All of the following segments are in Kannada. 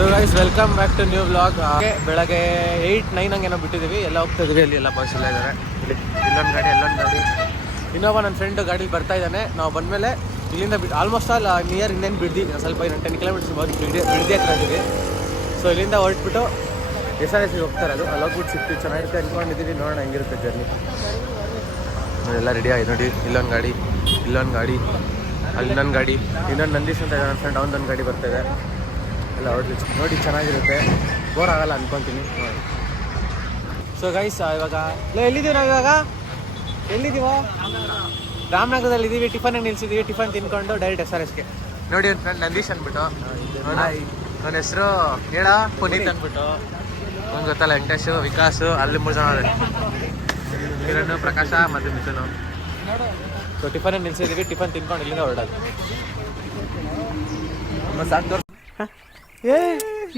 So guys welcome back to new vlog. ಬೆಳಗ್ಗೆ 8-9 ಹಂಗೆ ಏನೋ ಬಿಟ್ಟಿದ್ದೀವಿ. ಎಲ್ಲ ಹೋಗ್ತಾ ಇದೀವಿ. ಅಲ್ಲಿ ಎಲ್ಲ ಬಾಯ್ಸ್ ಎಲ್ಲ ಇದ್ದಾರೆ. ಇಲ್ಲಿ ಇಲ್ಲೊಂದು ಗಾಡಿ ಇನ್ನೊಬ್ಬ ನನ್ನ ಫ್ರೆಂಡ್ ಗಾಡೀಲಿ ಬರ್ತಾ ಇದ್ದಾನೆ. ನಾವು ಬಂದಮೇಲೆ ಇಲ್ಲಿಂದ ಆಲ್ಮೋಸ್ಟ್ ಆಲ್ ನಿಯರ್ ಇನ್ನೇನು ಬಿಡ್ದಿ ಸ್ವಲ್ಪ 10 ಕಿಲೋಮೀಟರ್ಸ್ ಬಿಡ್ದಿ ಹತ್ರ ಇದ್ದೀವಿ. ಸೊ ಇಲ್ಲಿಂದ ಹೊರಟ್ಬಿಟ್ಟು SRS ಹೋಗ್ತಾರೆ. ಅದು ಅಲ್ಲಿ ಹೋಗ್ಬಿಟ್ಟು ಸಿಕ್ತು ಚೆನ್ನಾಗಿರುತ್ತೆ ಅಂದ್ಕೊಂಡಿದ್ದೀವಿ. ನೋಡೋಣ ಹೆಂಗಿರುತ್ತೆ ಜರ್ನಿ. ಎಲ್ಲ ರೆಡಿ ಆಗಿದೆ ನೋಡಿ. ಇಲ್ಲೊಂದು ಗಾಡಿ ಅಲ್ಲಿ ನನ್ನ ಗಾಡಿ ಇನ್ನೊಂದು ನಂದೀಶ್ ಅಂತ ನನ್ನ ಫ್ರೆಂಡ್ ಅವನದೊಂದು ಗಾಡಿ ಬರ್ತಾಯಿದೆ. ಎಲ್ಲ ಹೊರಡ್ಲಿ ನೋಡಿ ಚೆನ್ನಾಗಿರುತ್ತೆ. ಬೋರ್ ಆಗಲ್ಲ ಅಂದ್ಕೊತೀನಿ ನೋಡಿ. ಸೊ ಗೈಸ್ ಇವಾಗ ಎಲ್ಲಿದ್ದೀವಿ ನಾವು? ಎಲ್ಲಿದ್ದೀವೋ? ರಾಮನಗರದಲ್ಲಿ ಇದ್ದೀವಿ. ಟಿಫನ್ ನಿಲ್ಸಿದ್ದೀವಿ. ಟಿಫನ್ ತಿನ್ಕೊಂಡು ಡೈರೆಕ್ಟ್ SRSಗೆ. ನೋಡಿ ನನ್ನ ಫ್ರೆಂಡ್ ನಂದೀಶ್ ಅಂದ್ಬಿಟ್ಟು. ನನ್ನ ಹೆಸರು ಹೇಳ ಪುನೀತ್ ಅಂದ್ಬಿಟ್ಟು. ಅವ್ನು ಗೊತ್ತಲ್ಲ, ವೆಂಕಟೇಶು, ವಿಕಾಸು, ಅಲ್ಲಿ 3 ಜನ ಅದೇ, ಕಿರಣ್, ಪ್ರಕಾಶ ಮತ್ತು ಮಿಥುನು. ಸೊ ಟಿಫನ್ ನಿಲ್ಸಿದ್ದೀವಿ. ಟಿಫನ್ ತಿನ್ಕೊಂಡು ಇಲ್ಲಿಂದ ಹೊರಡೋದು. ಸಾಕು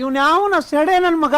ಇವ್ನು ಯಾವನ ಸೆಡೆ ನನ್ನ ಮಗ.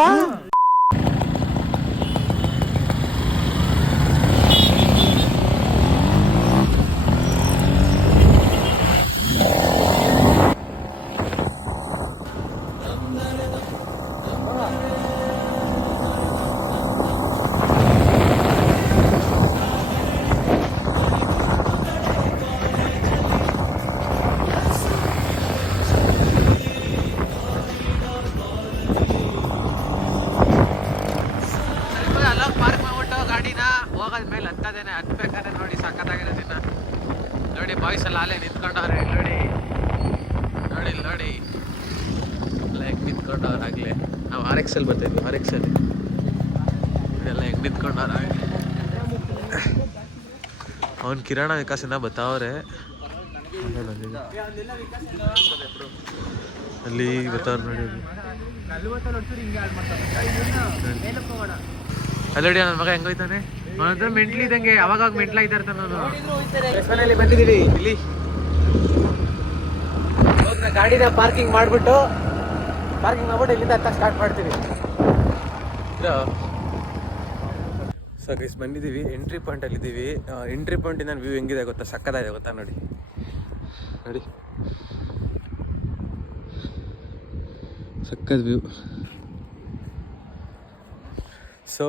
ಹೋಗೋದ್ಮೇಲೆ ಹತ್ತದೇನೆ ಹತ್ಬೇಕಾದ್ರೆ ನೋಡಿ ಸಕ್ಕತ್ತಾಗಿರೋದಿನ್ನ ನೋಡಿ. ಬಾಯ್ಸ್ ಎಲ್ಲ ಅಲ್ಲೇ ನಿಂತ್ಕೊಂಡವ್ರೆ ನೋಡಿ. ಎಲ್ಲ ಹೆಂಗೆ ನಿಂತ್ಕೊಂಡವ್ರಾಗಲೇ. ನಾವು RX ಅಲ್ಲಿ ಬರ್ತಾಯಿದ್ವಿ. RX ಅಲ್ಲಿ ಎಲ್ಲ ಹೆಂಗೆ ನಿಂತ್ಕೊಂಡವ್ರಾಗಲೇ. ಅವ್ನು ಕಿರಣ ವಿಕಾಸಿಂದ ಬರ್ತಾವ್ರೆ. ಅಲ್ಲಿ ಬರ್ತಾವ್ರೆ ನೋಡಿ. ಅಲ್ಲಡಿ ನನ್ನ ಮಗ ಹೆಂಗೋಯ್ತಾನೆ. ಅವನಂದ್ರೆ ಮೆಂಟ್ಲಿ ಇದ್ದಂಗೆ ಅವಾಗ ಮೆಂಟ್ಲಾಯ್ತಾ ಇರ್ತಾನೆ. ನಾನು ಬಂದಿದ್ದೀವಿ. ಇಲ್ಲಿ ಗಾಡಿನ ಪಾರ್ಕಿಂಗ್ ಮಾಡ್ಬಿಟ್ಟು ಇಲ್ಲಿಂದ ಹತ್ತ ಸ್ಟಾರ್ಟ್ ಮಾಡ್ತೀವಿ. ಸೊ ಗೈಸ್ ಬಂದಿದ್ದೀವಿ. ಎಂಟ್ರಿ ಪಾಯಿಂಟಲ್ಲಿ ಇದ್ದೀವಿ. ಎಂಟ್ರಿ ಪಾಯಿಂಟಿಂದ ವ್ಯೂ ಹೆಂಗಿದೆ ಗೊತ್ತಾ? ಸಕ್ಕತ್ತಾಗಿದೆ ಗೊತ್ತಾ? ನೋಡಿ ಸಕ್ಕತ್ ವ್ಯೂ. ಸೊ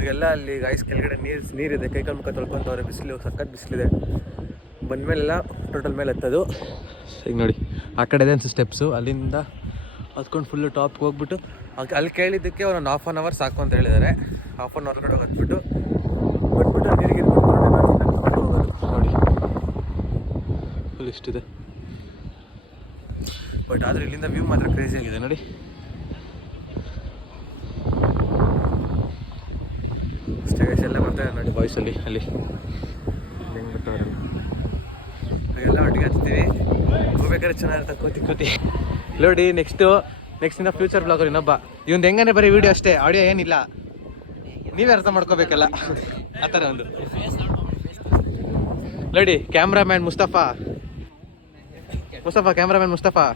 ಈಗೆಲ್ಲ ಅಲ್ಲಿ ಗೈಸ್ ಕೆಳಗಡೆ ನೀರಿದೆ. ಕೈಕಾಲು ಮುಖ ತೊಳ್ಕೊಂತವ್ರೆ. ಬಿಸಿಲು ಸಖತ್ ಬಿಸಿಲಿದೆ. ಬಂದಮೇಲೆಲ್ಲ ಟೋಟಲ್ ಮೇಲೆ ಹತ್ತದು. ಈಗ ನೋಡಿ ಆ ಕಡೆ ಇದೆ ಸ್ಟೆಪ್ಸು. ಅಲ್ಲಿಂದ ಹತ್ಕೊಂಡು ಫುಲ್ಲು ಟಾಪ್ಗೆ ಹೋಗ್ಬಿಟ್ಟು ಅಲ್ಲಿ ಕೇಳಿದ್ದಕ್ಕೆ ಒಂದು ½ ಅನ್ ಅವರ್ ಸಾಕು ಅಂತ ಹೇಳಿದ್ದಾರೆ. ½ ಅನ್ ಅವರ್ ಕಡೆ ಹತ್ಬಿಟ್ಟು ನೀರಿಗೆ ಹೋಗೋದು. ನೋಡಿ ಫುಲ್ ಇಷ್ಟಿದೆ. ಬಟ್ ಆದರೆ ಇಲ್ಲಿಂದ ವ್ಯೂ ಮಾತ್ರ ಕ್ರೇಜಿ ಆಗಿದೆ ನೋಡಿ. ಎಲ್ಲ ಬರ್ತಾರೆ ನೋಡಿ ಬಾಯ್ಸಲ್ಲಿ. ಅಲ್ಲಿ ಹೆಂಗೆ ಬರ್ತಾವ್ರೆ ಎಲ್ಲ ಒಟ್ಟಿಗೆ ಹಚ್ತೀವಿ. ಹೋಗ್ಬೇಕಾದ್ರೆ ಚೆನ್ನಾಗಿರುತ್ತೆ ಕೂತಿ ನೋಡಿ. ನೆಕ್ಸ್ಟಿಂದ ಫ್ಯೂಚರ್ ಬ್ಲಾಗರ್ ಇನ್ನೊಬ್ಬ. ಇವಂದು ಹೆಂಗನೆ ಬರೀ ವಿಡಿಯೋ ಅಷ್ಟೇ, ಆಡಿಯೋ ಏನಿಲ್ಲ. ನೀವೇ ಅರ್ಥ ಮಾಡ್ಕೋಬೇಕಲ್ಲ ಆ ಥರ ಒಂದು ನೋಡಿ. Cameraman Mustafa cameraman Mustafa.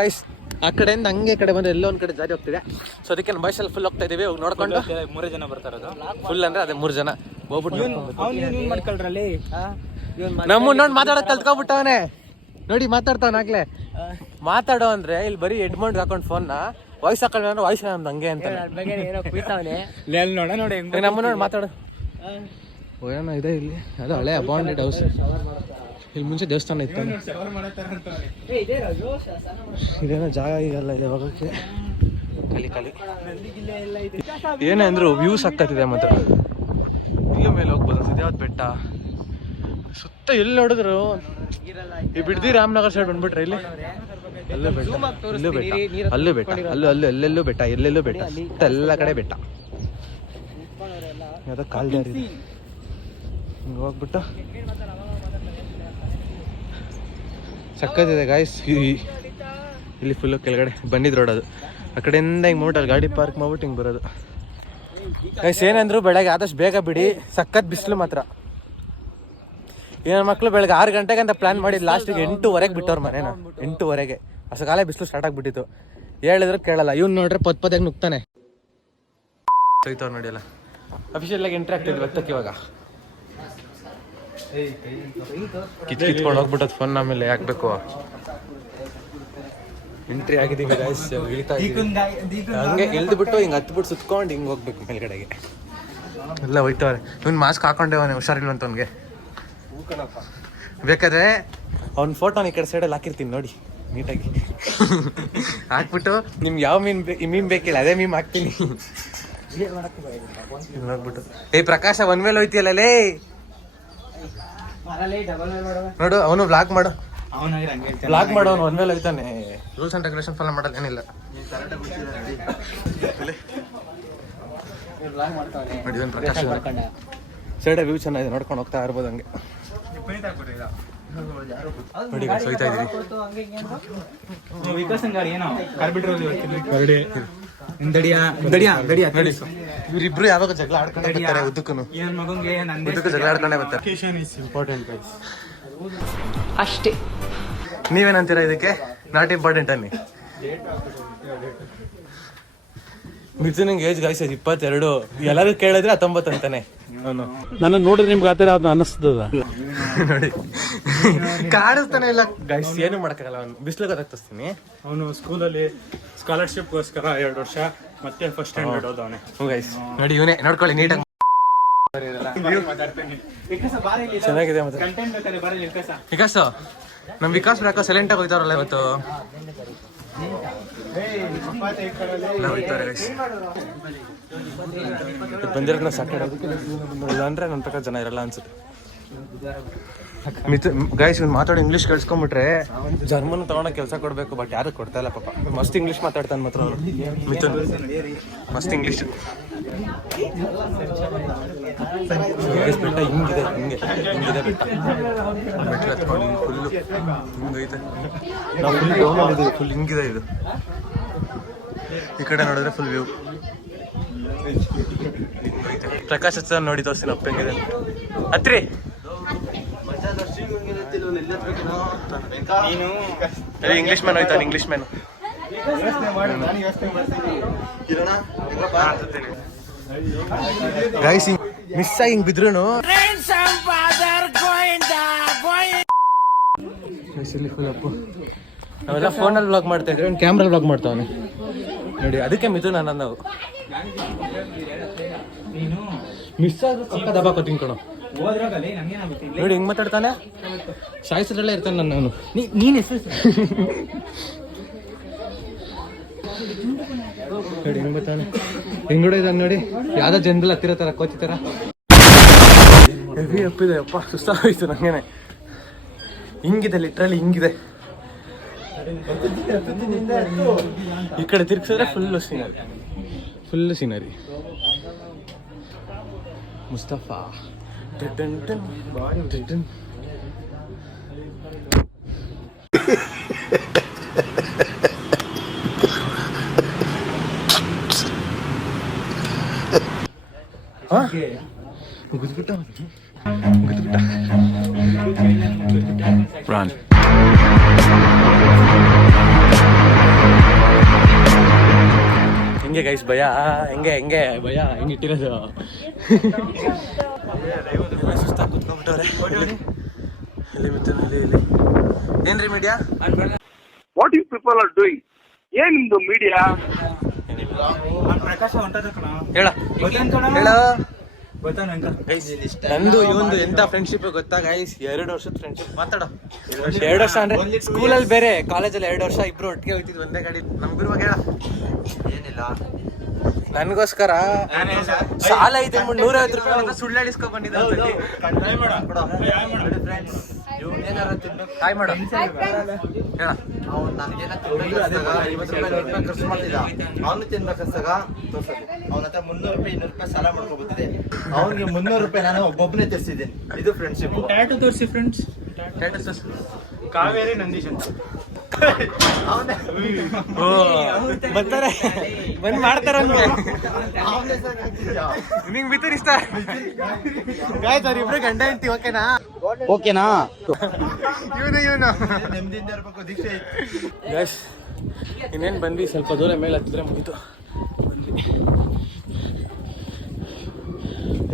ರೈಸ್ ಆ ಕಡೆಯಿಂದ ಹಂಗೆ ಕಡೆ ಬಂದ್ರೆ ಎಲ್ಲೋ ಒಂದು ಕಡೆ ಜಾರಿ ಹೋಗ್ತಿದೆ. ಸೊ ಅದಕ್ಕೆ ಬಾಯ್ಸ್ ಅಲ್ಲಿ ಫುಲ್ ಹೋಗ್ತಾ ಇದೀವಿ. ನೋಡ್ಕೊಂಡು 3 ಜನ ಬರ್ತಾರದು. ಫುಲ್ ಅಂದ್ರೆ ಅದೇ 3 ಜನ ಹೋಗ್ಬಿಟ್ಟು ನಮ್ಮ ನೋಡಿ ಮಾತಾಡೋದು ಕಲ್ತ್ಕೊಬಿಟ್ಟವನೆ ನೋಡಿ. ಮಾತಾಡ್ತಾವನಾಗ್ಲೇ. ಮಾತಾಡೋ ಅಂದ್ರೆ ಇಲ್ಲಿ ಬರೀ ಹೆಡ್ಮೌಂಟ್ ಹಾಕೊಂಡು ಫೋನ್ನ ವಾಯ್ಸ್ ಹಾಕೊಂಡ್ರೆ ಅಂದ್ರೆ ವಾಯ್ಸ್ ನಮ್ದು ಹಂಗೆ ಅಂತ ನಮ್ಮ ನೋಡಿ ಮಾತಾಡೋ. ಏನೋ ಇದೆ ಇಲ್ಲಿ. ಅದು ಹಳೆ ಅಬಾಂಡೆಡ್ ಹೌಸ್. ಇಲ್ಲಿ ಮುಂಚೆ ದೇವಸ್ಥಾನ ಇತ್ತು. ಇದೇನೋ ಜಾಗ ಈಗಲ್ಲ ಇದೆ ಹೋಗೋಕ್ಕೆ. ಖಾಲಿ ಏನೇ ಅಂದ್ರು ವ್ಯೂ ಸಕ್ಕತ್ತಿದೆ. ಮತ್ತು ಇಲ್ಲೂ ಮೇಲೆ ಹೋಗ್ಬೋದು ಅನ್ಸುತ್ತೆ. ಯಾವ್ದು ಬೆಟ್ಟ ಸುತ್ತ ಎಲ್ಲಿ ನೋಡಿದ್ರು ಈ ಬಿಡ್ದಿ ರಾಮನಗರ ಸೈಡ್ ಬಂದ್ಬಿಟ್ರೆ ಇಲ್ಲಿ ಎಲ್ಲೂ ಬೆಟ್ಟ, ಎಲ್ಲೆಲ್ಲೂ ಬೆಟ್ಟ, ಎಲ್ಲ ಕಡೆ ಬೆಟ್ಟ. ಯಾವುದೋ ಕಾಲ್ದಾರಿ ಹಿಂಗೆ ಹೋಗ್ಬಿಟ್ಟು ಸಕ್ಕತ್ತಿದೆ ಗಾಯ್ಸ್. ಇಲ್ಲಿ ಫುಲ್ಲು ಕೆಳಗಡೆ ಬಂದಿದ್ದು ರೋಡ್. ಅದು ಆ ಕಡೆಯಿಂದ ಹಿಂಗೆ ಮೋಟಲ್ಲಿ ಗಾಡಿ ಪಾರ್ಕ್ ಮಾಡ್ಬಿಟ್ಟು ಹಿಂಗೆ ಬರೋದು. ಗೈಸ್ ಏನಂದ್ರು ಬೆಳಗ್ಗೆ ಆದಷ್ಟು ಬೇಗ ಬಿಡಿ. ಸಖತ್ ಬಿಸಿಲು ಮಾತ್ರ. ಏನ ಮಕ್ಕಳು ಬೆಳಗ್ಗೆ 6 ಗಂಟೆಗೆ ಅಂತ ಪ್ಲಾನ್ ಮಾಡಿದ್ದು ಲಾಸ್ಟಿಗೆ 8:30 ಬಿಟ್ಟವ್ರು ಮನೇನ. 8:30 ಅಷ್ಟು ಕಾಲೇ ಬಿಸಿಲು ಸ್ಟಾರ್ಟ್ ಆಗಿಬಿಟ್ಟಿತ್ತು. ಹೇಳಿದ್ರು ಕೇಳಲ್ಲ. ಇವ್ನು ನೋಡ್ರೆ ಪದಾಗಿ ನುಗ್ತಾನೆ. ನೋಡಿ ಅಲ್ಲ ಅಫಿಷಿಯಲ್ ಆಗಿ ಎಂಟ್ರಿ ಆಗ್ತಿದ್ವಿ ಹತ್ತಕ್ಕೆ. ಇವಾಗ ಕಿತ್ಕೊಂಡು ಹೋಗ್ಬಿಟ್ಟದ್ ಫೋನ್. ಆಮೇಲೆ ಯಾಕಬೇಕು ಎಂಟ್ರಿ ಆಗಿದ್ದೀವಿ ಗೈಸ್, ಇಳಿತಾ ಇದ್ದೀವಿ. ಹಂಗೆ ಇಳ್ದುಬಿಟ್ಟು ಹಿಂಗೆ ಹತ್ಬಿಟ್ಟು ಸುತ್ಕೊಂಡು ಹಿಂಗೆ ಹೋಗ್ಬೇಕು ಮೇಲ್ಗಡೆಗೆ. ಎಲ್ಲ ಹೋಯ್ತವ್ರೆ. ಇವ್ನು ಮಾಸ್ಕ್ ಹಾಕೊಂಡೇವನೆ, ಹುಷಾರಿಲ್ವಂತ ಅವ್ನಿಗೆ. ಬೇಕಾದ್ರೆ ಅವ್ನ ಫೋಟೋನ ಈ ಕಡೆ ಸೈಡಲ್ಲಿ ಹಾಕಿರ್ತೀನಿ ನೋಡಿ ನೀಟಾಗಿ. ಹಾಕ್ಬಿಟ್ಟು ನಿಮ್ಗೆ ಯಾವ ಮೀನ್ ಬೇಕಿಲ್ಲ ಅದೇ ಮೀನ್ ಹಾಕ್ತೀನಿ. ನೋಡ್ಬಿಟ್ಟು ಪ್ರಕಾಶ ಒಂದ್ ಮೇಲೆ ಹೋಯ್ತಿಯಲ್ಲ ಲೇ ನೋಡು, ಅವನು ವ್ಲಾಗ್ ಮಾಡು ಅವನು ಒಂದ್ ಮೇಲೆ ಹೋಯ್ತಾನೆ. ರೂಲ್ಸ್ ಅಂಡ್ ರೆಗ್ಯುಲೇಷನ್ ಫಾಲೋ ಮಾಡಲ್ಲ ಏನಿಲ್ಲ. ಪ್ರಕಾಶ್ ಸೈಡ್ ವ್ಯೂ ಚೆನ್ನಾಗಿದೆ, ನೋಡ್ಕೊಂಡು ಹೋಗ್ತಾ ಇರ್ಬೋದು ಹಂಗೆ. ನೋಡಿ ಹೋಯ್ತಾ ಇದೀವಿ. ಇವ್ರಿಬ್ರು ಯಾವಾಗ ಜಗಳ ಆಡ್ಕೊಂಡೇ ಬರ್ತಾರೆ. ಉದ್ದಕ್ಕೂ ಜಗಳ ಆಡ್ಕೊಂಡೇ ಬರ್ತಾರೆ ಅಷ್ಟೇ. ನೀವೇನಂತೀರಾ ಇದಕ್ಕೆ? ನಾಟ್ ಇಂಪಾರ್ಟೆಂಟ್ ಅನ್ನಿ. ಮಿಥುನಿಗೆ ಏಜ್ ಗಾಯ್ಸ್ 22. ಎಲ್ಲರೂ ಕೇಳಿದ್ರೆ 19 ಅಂತಾನೆ ಅವನು. ನನ್ನ ನೋಡಿದ್ರೆ ನಿಮ್ಗೆ ಆ ಥರ ಅದು ಅನ್ನಿಸ್ತದ ನೋಡಿ ಕಾಣಿಸ್ತಾನೆ ಇಲ್ಲ ಗೈಸ್, ಏನು ಮಾಡಕ್ಕಾಗಲ್ಲ. ಅವ್ನು ಬಿಸಿಲು ಗೊತ್ತಾಗ್ತಿಸ್ತೀನಿ. ಅವನು ಸ್ಕೂಲಲ್ಲಿ ಸ್ಕಾಲರ್ಶಿಪ್ಗೋಸ್ಕರ 2 ವರ್ಷ ಮತ್ತೆ ಫಸ್ಟ್ ಸ್ಟ್ಯಾಂಡರ್ಡ್ ಓದವನೆ. ಗೈಸ್ ನೋಡಿ, ಇವನೇ ನೋಡ್ಕೊಳ್ಳಿ ನೀಟಾಗಿ. ಚೆನ್ನಾಗಿದೆ ಮತ್ತೆ ವಿಕಾಸ್. ನಮ್ ವಿಕಾಸ್ ಬ್ರಾಕ ಸೈಲೆಂಟ್ ಆಗಿ ಹೋಯ್ತಾರಲ್ಲ ಇವತ್ತು. ಬಂದಿರೋ ಸಾಕಾಡ ಅಂದ್ರೆ ನನ್ನ ಪ್ರಕಾರ ಜನ ಇರಲ್ಲ ಅನ್ಸುತ್ತೆ. ಗೈಸ್ ಇವ್ನು ಮಾತಾಡೋ ಇಂಗ್ಲೀಷ್ ಕಳ್ಸ್ಕೊಂಡ್ಬಿಟ್ರೆ ಜರ್ಮನ್ ತಗೊಂಡೋಗಿ ಕೆಲಸ ಕೊಡ್ಬೇಕು. ಬಟ್ ಯಾರು ಕೊಡ್ತಾ ಇಲ್ಲ ಪಾಪ. ಮಸ್ತ್ ಇಂಗ್ಲೀಷ್ ಮಾತಾಡ್ತಾನೆ ಮಾತ್ರ ಅವನು ಮಿಥುನ್, ಮಸ್ತ್ ಇಂಗ್ಲೀಷ್. ಬೆಟ್ಟ ಹಿಂಗಿದೆ, ಹಿಂಗಿದೆ ಬೆಟ್ಟ. ಬೆಟ್ಟ ಹತ್ಕೊಂಡು ಫುಲ್ಲು ಹಿಂಗೈತೆ. ನಾವು ಫುಲ್ ಡೌನಲ್ಲಿ ಫುಲ್ ಹಿಂಗಿದೆ ಇದು. ಈ ಕಡೆ ನೋಡಿದ್ರೆ ಫುಲ್ ವ್ಯೂ. ಪ್ರಕಾಶ್ ಹಚ್ಚ ನೋಡಿ ತೋರಿಸ್ತೀನಿ ಅಪ್ಪ ಹೆಂಗಿದೆ ಹತ್ರಿ. ಇಂಗ್ಲಿಷ್ ಮ್ಯಾನ್ ಹೋಯ್ತಾನೆ, ಇಂಗ್ಲಿಷ್ ಮ್ಯಾನ್. ಗೈಸ್ ಮಿಸ್ ಆಗಿ ಹಿಂಗ್ ಬಿದ್ರು ನಾವೆಲ್ಲ ಫೋನಲ್ಲಿ ವ್ಲಾಗ್ ಮಾಡ್ತಾ ಇದ್ವಿ, ಒಂದು ಕ್ಯಾಮ್ರಾ ವ್ಲಾಗ್ ಮಾಡ್ತಾವನೆ ನೋಡಿ. ಅದಕ್ಕೆ ಮಿಥುನ್ ಅನ್ನೋದು ನಾವು ಮಿಸ್ ಆದ್ರೂ ಪಕ್ಕ ದಬಾಕೋ ತಿನ್ಕೊಳೋ ನೋಡಿ. ಹೆಂಗ್ ಮಾತಾಡ್ತಾನೆ, ಸಾಯಿಸದ್ರಲ್ಲೇ ಇರ್ತಾನೆ ನನ್ನ ಅವನು. ನೀನ್ ಹೆಸರು ನೋಡಿ ಹೆಂಗ್ ಬರ್ತಾನೆ, ಹೆಂಗ್ ಕೂಡ ಇದ್ದಾನೆ ನೋಡಿ. ಯಾವ್ದೋ ಜನದಲ್ಲಿ ಹತ್ತಿರ ತರ ಕೋತಿತರ ಹೆವಿ ಅಪ್ಪಿದೆ. ಅಪ್ಪ ಸುಸ್ತಾಗೋಯ್ತು ನಂಗೇನೆ. ಹಿಂಗಿದೆ ಲಿಟ್ರಲಿ ಹಿಂಗಿದೆ. ಈ ಕಡೆ ತಿರ್ಗಿಸಿದ್ರೆ ಫುಲ್ ಸೀನರಿ. ಮುಸ್ತಫಾ ಮುಗಿದ್ಬಿಟ್ಟ. ಹೆಂಗೆ ಗೈಸ್ ಭಯ, ಹೆಂಗೆ ಭಯ ಹೆಂಗೆ ಇಟ್ಟಿರೋದು. ಸುಸ್ತಾಗಿ ಕುತ್ಕೊಂಡ್ಬಿಟ್ಟವ್ರೆ. ಇಲ್ಲಿ ಮಿಥುನ್ ಇಲ್ಲಿ ಏನ್ರಿ media? What you people are doing? ಏನ್ ನಿಮ್ದು ಮೀಡಿಯಾ? ಪ್ರಕಾಶ ಹೊಂಟದ ಕಣ. ಹೇಳ ಗೊತ್ತಾನ ನಂದು ಇವಂದು ಎಂತ ಫ್ರೆಂಡ್ಶಿಪ್ ಗೊತ್ತಾ ಗೈಸ್? 2 ವರ್ಷದ ಫ್ರೆಂಡ್ಶಿಪ್. ಮಾತಾಡೋ 2 ವರ್ಷ ಅಂದ್ರೆ ಸ್ಕೂಲಲ್ಲಿ ಬೇರೆ, ಕಾಲೇಜಲ್ಲಿ 2 ವರ್ಷ ಇಬ್ರು ಒಟ್ಟಿಗೆ ಹೋಗ್ತಿದ್ವಿ ಒಂದೇ ಗಾಡಿ. ನಮ್ಗಿರುವಾಗ ಹೇಳ ಏನಿಲ್ಲ, ನನ್ಗೋಸ್ಕರ ಸಾಲ ಐತೆ 150 ರೂಪಾಯಿ ಸುಳ್ಳು ಹೇಳಿಸ್ಕೊಂಡ್ ಬಂದಿದ್ದ. ಹಾಯ್ ಮಾಡು ಹೇಳ. ಅವನು ತಿನ್ಬೇಕಂತಾಗ ಅವನ ಹತ್ರ 300 ರೂಪಾಯಿ 200 ರೂಪಾಯಿ ಸಾಲ ಮಾಡ್ಕೊಬತ್ತಿದೆ. ಅವನಿಗೆ 300 ರೂಪಾಯಿ ನಾನು ಒಬ್ಬೊಬ್ಬನೇ ತರಿಸಿದ್ದೇನೆ. ಇದು ಫ್ರೆಂಡ್ಶಿಪ್. ಟ್ಯಾಟು ತೋರಿಸಿ ಫ್ರೆಂಡ್ಸ್. ಕಾವೇರಿ ನಂದೀಶ್ ಅಂತ ಬರ್ತಾರೆ ಬಂದ್ ಮಾಡ್ತಾರ ನಿಂಗ್ ಬಿತ್ತರ್ ಇಷ್ಟ ಗಾಯ್ತು. ಅವ್ರಿಬ್ರು ಗಂಡ ಹೆಂಡ್ತಿ ಓಕೆನಾ? ಓಕೆನಾ? ಇವನು ನೆಮ್ಮದಿಯಿಂದ ಇರ್ಬೇಕು ದೀಕ್ಷೆ. ಗೈಸ್ ಇನ್ನೇನು ಬಂದ್ವಿ, ಸ್ವಲ್ಪ ದೂರ ಮೇಲೆ ಹತ್ತಿದ್ರೆ ಮುಗೀತು.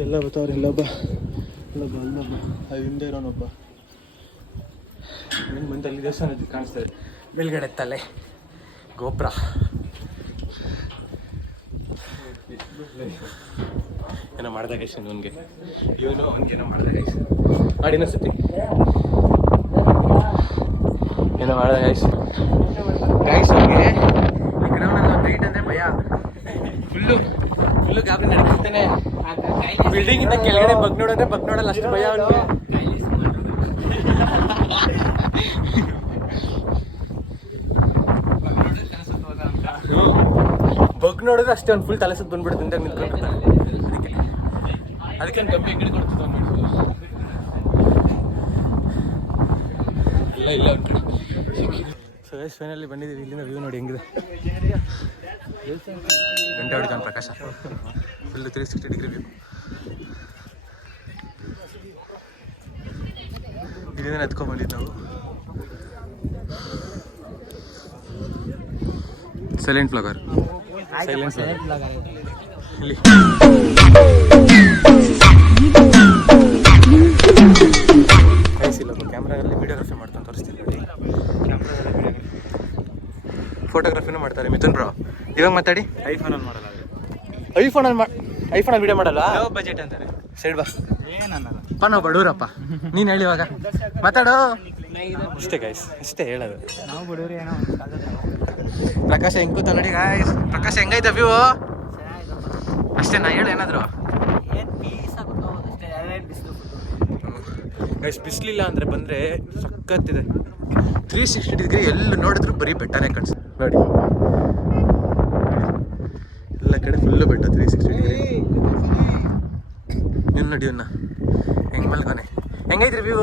ಎಲ್ಲ ಬರ್ತಾವ್ರೆ. ಇಲ್ಲೊಬ್ಬ ಹಿಂದೆ ಇರೋನೊಬ್ಬ. ಏನು ಬಂದು ಅಲ್ಲಿ ದೇವಸ್ಥಾನ ಕಾಣಿಸ್ತಾ ಇದೆ ಮೇಲ್ಗಡೆ ತಲೆ. ಗೋಪುರ. ಏನೋ ಮಾಡ್ದೆ ಗೈಸ್ ಇವನಿಗೆ, ಅವನಿಗೇನೋ ಮಾಡ್ದೆ ಗೈಸ್. ಮಾಡಿ ಇನ್ನೊಂದ್ಸತಿ ಏನೋ ಮಾಡ್ದೆ ಗೈಸ್. ಅವನಿಗೆ ಈ ಗ್ರೌಂಡಲ್ಲಿ ಒಂದು ಹೈಟ್ ಅಂದರೆ ಭಯ. ಫುಲ್ಲು ಗಾಬರಿ ನಡ್ಕೊತಾನೆ. ಬಿಲ್ಡಿಂಗ್ ಇಂದ ಕೆಳಗಡೆ ಬಗ್ ನೋಡಲ್ಲ ಅಷ್ಟು ಭಯ ಅವನಿಗೆ. ಬಗ್ ನೋಡಿದ್ರೆ ಅಷ್ಟೇ ಅವ್ನು ಫುಲ್ ತಲೆ ಸುತ್ತ ಬಂದ್ಬಿಡುತ್ತೆ ಅಂತ ನಿಂತ್ಕೊಂಡಿರ್ತಾನೆ. ಅದಕ್ಕೆ ಕಮ್ಮಿ ಗಿಡ ಕೊಡ್ತಿದ್ದ ಇಲ್ಲ ಸೊ ಗೈಸ್ ಫೈನಲಿ ಬಂದಿದ್ದೀವಿ. ಇಲ್ಲಿಂದ ವ್ಯೂ ನೋಡಿ ಹೆಂಗಿದೆ. ಗಂಟೆ ಹೊಡಿತಾನೆ ಪ್ರಕಾಶ. Full 360 degree view. ಇಲ್ಲಿಂದ ಎತ್ಕೊಂಡ್ಬಂದಿದ್ದು ನಾವು. ಸೈಲೆಂಟ್ ಫ್ಲಾಗರ್ ಇಲ್ಲಿ ಕ್ಯಾಮ್ರಾದಲ್ಲಿ ವಿಡಿಯೋಗ್ರಫಿ ಮಾಡ್ತಾನೆ, ತೋರಿಸ್ತೀನಿ ನೋಡಿ. ಫೋಟೋಗ್ರಫಿನೂ ಮಾಡ್ತಾರೆ ಮಿಥುನ್ ಬ್ರೋ. ಇವಾಗ ಮಾತಾಡಿ. ಐಫೋನಲ್ಲಿ ಮಾಡಲ್ಲ, ಐಫೋನಲ್ಲಿ ವಿಡಿಯೋ ಮಾಡಲ್ಲ. ಬಜೆಟ್ ಅಂತಾರೆ. ಸೈಡ್ ಬಾ. ಏನಪ್ಪ ನಾವು ಬಡವರಪ್ಪ. ನೀನು ಹೇಳಿ ಇವಾಗ ಮಾತಾಡೋ. ಅಷ್ಟೇ ಗೈಸ್, ಅಷ್ಟೇ ಹೇಳೋದು. ನಾವು ಬಡವರು ಏನೋ. ಪ್ರಕಾಶ ಹೆಂಗ್ ಕೂತ ನೋಡಿ ಗಾಯ್ಸ್. ಪ್ರಕಾಶ ಹೆಂಗೈತೆ ವ್ಯೂ? ಅಷ್ಟೇ ನಾ ಹೇಳು ಏನಾದ್ರು. ಗೈಸ್ ಬಿಸಿಲಿಲ್ಲ ಅಂದರೆ ಬಂದರೆ ಸಖತ್ತಿದೆ. 360 ಡಿಗ್ರಿ ಎಲ್ಲಿ ನೋಡಿದ್ರು ಬರೀ ಬೆಟ್ಟನೇ ಕಾಣಿಸ್ ನೋಡಿ. ಎಲ್ಲ ಕಡೆ ಫುಲ್ಲು ಬೆಟ್ಟ 360 ಡಿಗ್ರಿ. ಇವ್ನು ನೋಡಿ ಇವನ್ನ ಹೆಂಗ್ ಮಲ್ಕೊನೆ. ಹೆಂಗೈತ್ರಿ ವ್ಯೂ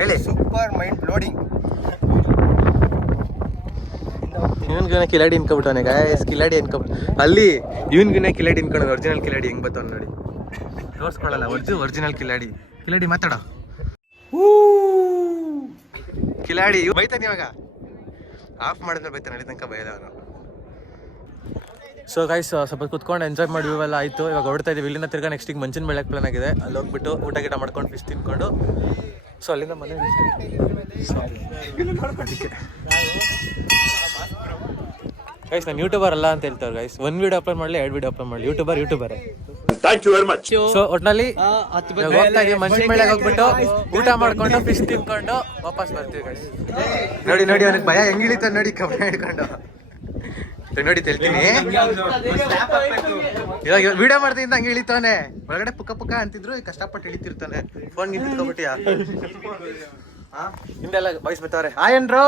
ಹೇಳಿ. Super mind blowing. ಇವನ್ಗಿನ ಕಿಲಾಡಿ ಇನ್ಕೊಬಿಟ್ಟವನೆ ಗಾಯ್ಸ್. ಕಿಲಾಡಿ ಇನ್ಕೊಬಿಟ್ಟು ಅಲ್ಲಿ ಇವನ್ಗಿನ ಕಿಲಾಡಿ ಇನ್ಕೊಂಡು ಒರಿಜಿನಲ್ ಕಿಲಾಡಿ ಹೆಂಗ್ ಬರ್ತಾವ ನೋಡಿ. ತೋರಿಸ್ಕೊಳಲ್ಲ ಒರಿಜಿನಲ್ ಕಿಲಾಡಿ. ಮಾತಾಡೋ. ಕಿಲಾಡಿ ಬೈತಾನೆ ಇವಾಗ. ಆಫ್ ಮಾಡಿದ್ರೆ ಬೈತಾನೆ, ಅಲ್ಲಿ ತನಕ ಬೈದ ಅವನು. ಸೊ ಗೈಸ್ ಸ್ವಲ್ಪ ಕುತ್ಕೊಂಡು ಎಂಜಾಯ್ ಮಾಡಿ ವ್ಯೂ ಎಲ್ಲ ಆಯಿತು. ಇವಾಗ ಹೊಡ್ತಾ ಇದ್ದೀವಿ. ಇಲ್ಲಿಂದ ತಿರ್ಗಾ ನೆಕ್ಸ್ಟಿಗೆ ಮಂಚಿನ ಬೆಳಗ್ಗೆ ಪ್ಲಾನ್ ಆಗಿದೆ. ಅಲ್ಲಿ ಹೋಗ್ಬಿಟ್ಟು ಊಟ ಗಿಟ ಮಾಡ್ಕೊಂಡು ಫಿಶ್ ತಿನ್ಕೊಂಡು ಸೊ ಅಲ್ಲಿಂದ ಮನೆ ಗೈಸ್. ನಾನು ಯೂಟ್ಯೂಬರ್ ಅಲ್ಲ ಅಂತ ಹೇಳ್ತಾರೆ ಗೈಸ್. 1 ವಿಡಿಯೋ ಅಪ್ಲೋಡ್ ಮಾಡಲಿ 2 ವಿಡಿಯೋ ಅಪ್ಲೋಡ್ ಮಾಡಲಿ ಯೂಟ್ಯೂಬರೇ. Thank you very much. So ಒಟ್ನಲ್ಲಿ ಹೋಗ್ತಾ ಇದೀವಿ. ಮಂಚಿನ ಬೆಳಗ್ಗೆ ಹೋಗ್ಬಿಟ್ಟು ಊಟ ಮಾಡ್ಕೊಂಡು ಫಿಶ್ ತಿನ್ಕೊಂಡು ವಾಪಸ್ ಬರ್ತೀವಿ ಗೈಸ್. ನೋಡಿ ಅವನಿಗೆ ಭಯ ಹೆಂಗ್ ಇಳಿತಾನೆ ನೋಡಿ, ಕಬ್ಬ ಹಿಡ್ಕೊಂಡು ನೋಡಿ ಹೇಳ್ತೀನಿ. ಇವಾಗ ವಿಡಿಯೋ ಮಾಡ್ತೀನಿ ಹಂಗೆ ಇಳಿತಾನೆ. ಒಳಗಡೆ ಪುಕ್ಕ ಅಂತಿದ್ರು, ಕಷ್ಟಪಟ್ಟು ಇಳಿತಿರ್ತಾನೆ. ಫೋನ್ ಗಿಟ್ಕೊಬಿಟ್ಟಿಯಾ ಹಿಂದೆಲ್ಲ ಬಾಯ್ಸ್ ಬರ್ತಾವ್ರೆ. ಆಯನ್ರು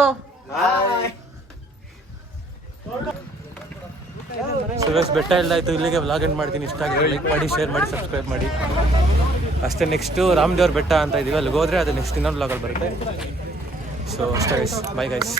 ಸುರೇಶ್ ಬೆಟ್ಟ ಎಲ್ಲಾಯ್ತು. ಇಲ್ಲಿಗೆ ವ್ಲಾಗ್ ಎಂಡ್ ಮಾಡ್ತೀನಿ. ಇಷ್ಟ ಆಗಿದೆ ಲೈಕ್ ಮಾಡಿ, ಶೇರ್ ಮಾಡಿ, ಸಬ್ಸ್ಕ್ರೈಬ್ ಮಾಡಿ. ಅಷ್ಟೇ. ನೆಕ್ಸ್ಟು ರಾಮದೇವ್ರ ಬೆಟ್ಟ ಅಂತ ಇದೀವಿ, ಅಲ್ಲಿಗೆ ಹೋದ್ರೆ ಅದು ನೆಕ್ಸ್ಟ್ ಇನ್ನೊಂದು ವ್ಲಾಗಲ್ಲಿ ಬರುತ್ತೆ. ಸೊ ಅಷ್ಟೇ ಗೈಸ್, ಬೈ ಗೈಸ್.